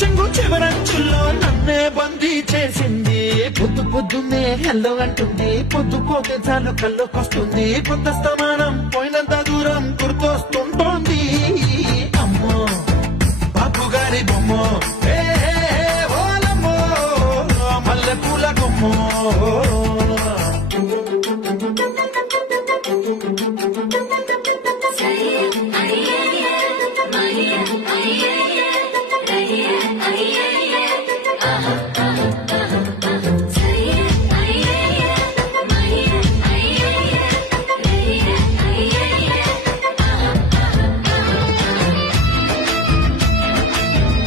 చెంగు చివరంచుల్లో నన్నే బందీ చేసింది. పొద్దు పొద్దున్నే హెల్లో అంటుంది, పొద్దు పోతే చాలు కళ్ళొకొస్తుంది. కొంత స్థమానం పోయినంత దూరం గుర్తొస్తుంటోంది. అమ్మో బాపు గారి బొమ్మో, ఓలమ్మో మల్లె పూల కొమ్మో. Yeah.